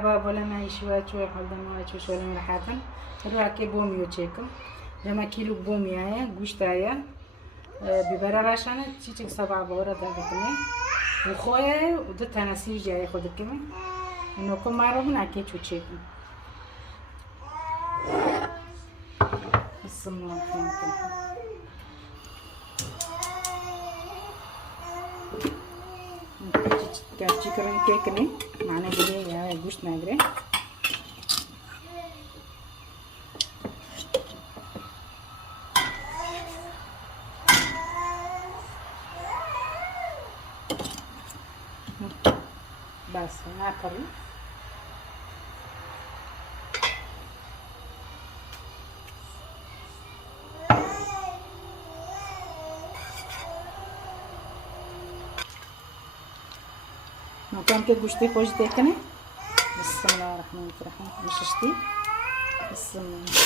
مرحبا ولا معي شوية حالدا ما شوية ولا مرحبا. روح كي بوميو تشيكم جمع كيلو بومي هيا گوشت هيا ببرا راشانه چیچک سبع بورا دادكمي وخويا ودو تناسير جاي خودكمي نوكم مارو من اكي چوچيكم بسم الله الرحمن الرحيم. كابتشي كرن كيكني معنا بلي يا گوشت ناگره بس ناكري مكان كي گوشتي خوش دیکنه. بسم الله الرحمن الرحیم. مششتی بسم الله.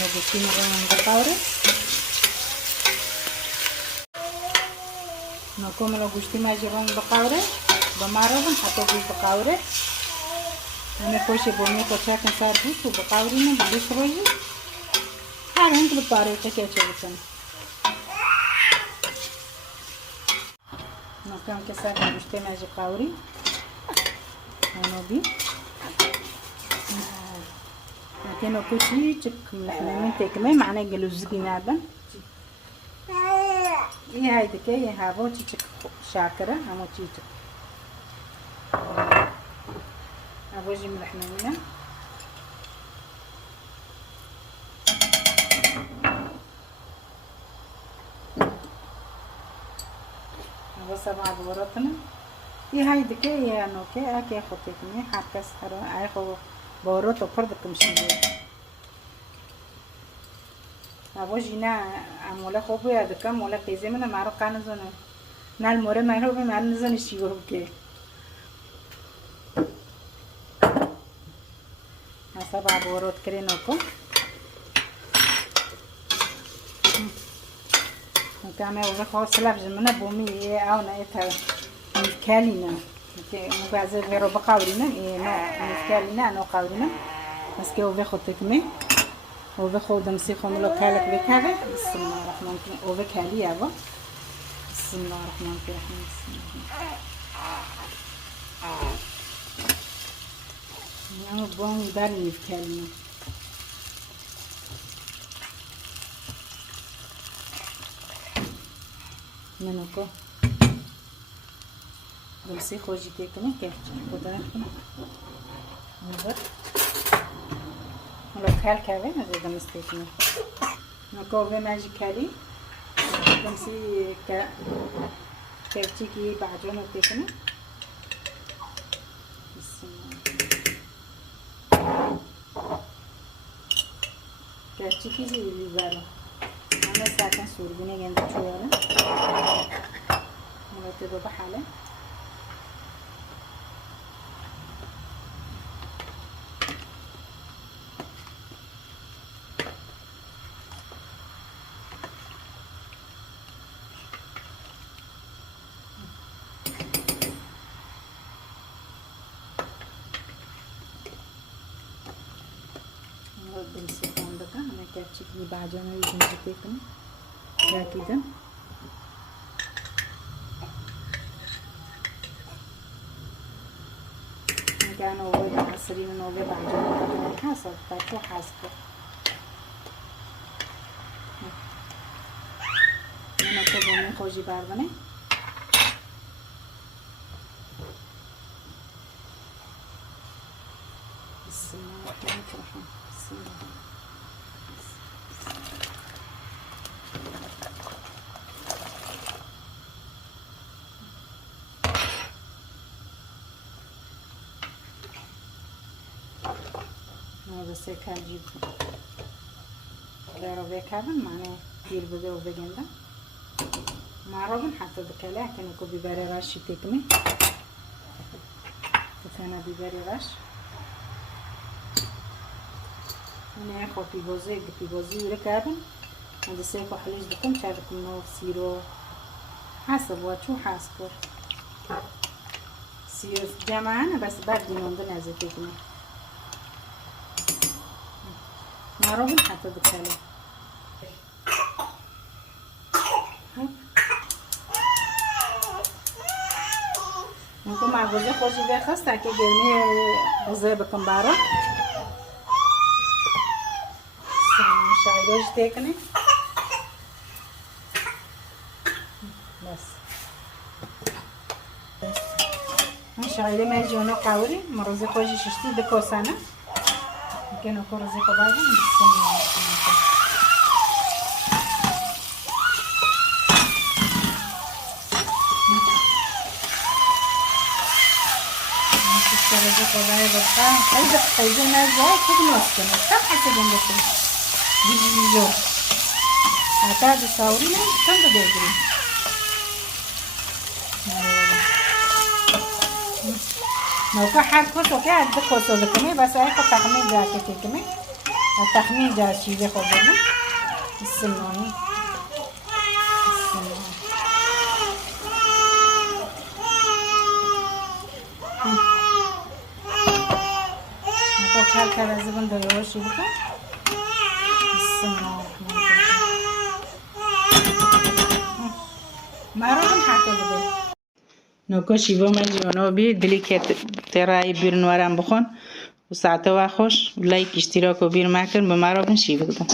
نگوشتی مرون بخوره نکوملا گوشتی ماجرون بخوره بمارون حتی گوشت بخوره همه خوشی بومی کوچک انسار گوشت و بخوری نه بلیش روی هر هنگ بپاره که چه بسن نکام که سر گوشتی ماجر بخوری آنو بی لكن كوشي تشك من تكمه معنا جلوزقي نابن ايه هاي دكي هابو تشك شاكره همو تشك ابو جي ملحمينه ابو سبع بورتنا ايه هاي دكي يا نوكي اكي خطيتني حركه سحر اي خو بورتو فردكم شيء ابو جينا مولا خوبو يا دكم مولا بيزي من مارو كان زونه نال موري مارو بمن زونه شيء وكي سبع بورات كرينوكو كان هو خاص لفظ من بومي او نايتها كالينا مغازه غير بقاورينا نو كالينا نو قاورينا بس كي هو بياخد تكمي هو بياخد مسيخهم لو كالك بكذا. بسم الله الرحمن الرحيم. هو بكالي يابا بسم الله الرحمن الرحيم. يعني بون دارني في كالينا منوكو دلسي خوجي تكمي كيف خدا نبر لو كال كاوي هذا دمستيكني نكوفي ماجي كالي دمسي كيفتي كي بعجون تكني بسم الله كيفتي كي بيبارو انا ساكن سوربيني جنب شويه مرتبه بحاله بنسيبهم بقى انا كابتشي كني بعجنه يجي تكني يا كده كانوا وين عصرين انه بعجنه حاسب تاكو حاسب انا كده من خوجي باردنه بسم الله الرحمن الرحيم. بسم الله بس كان جيب غيره بكابن معناه دير بدو بجنده ما روبن حتى بكلا كانوا كوبي باري راش تكمي كنا بباري راش انا اخو بيبوزي وركابن هذا سيكو حليش بكم شاركم نور سيرو حسب واتشو حاسكر سيرو جمعنا بس بردي نوندن ازتكنا نعرفن حتى دكالي نكون مع غوزة خوشي بخست تاكي گرمي غوزة بكم بارا شايروش تكني بس شايري ملجونو قاوري مرزي خوشي ششتي دكوسانا يمكن اكو رزي قباجة بسم الله رزي قباجة برقا ايضا قيزونا جاي كد نوسكنا كم حسب اندسي جيجيجو عطا دساورينا كم بدأجري نوكا حال كوسو كي عد كوسو لكمي بس ايقا تخمين جا كتكمي التخمين جا شيبه خبرنا السنوني نوكا حال كرازبن دويو شيبه السنوني مارون حتى بدي نوكا شيبه مليونو بي دلي كت تراي بيرنوارم بخون و ساعته و خوش لایک اشتراک و بیر مکن به مرا بنشی بگم